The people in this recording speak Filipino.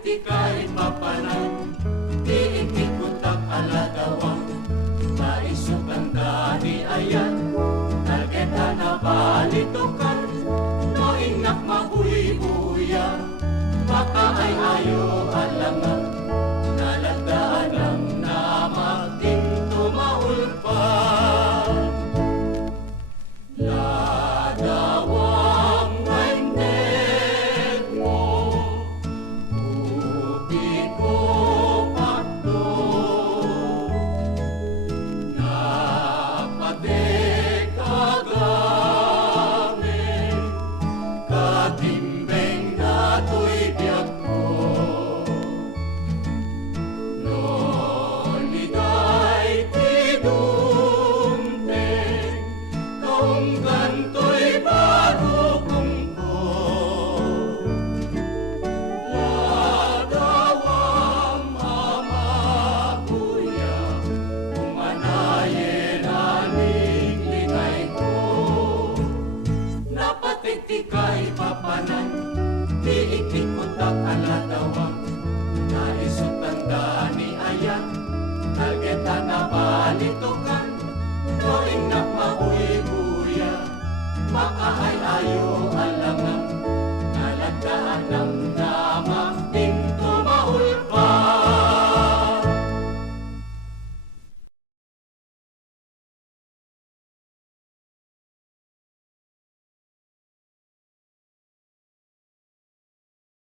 Tikay papanan, iikikutak aladawang, naisukan ka ni ayan, nalgeta na balitukan, no inak mabuhi-buya, baka ay ayo alangan, nalagdaan lang na magting tumaulpan. Ladawang maindet mo, tikay papanan, iikikutak aladawang, naisutan ka ni ayan, nalgeta na balitukan, no inak mabuhi-buya, baka ay ayo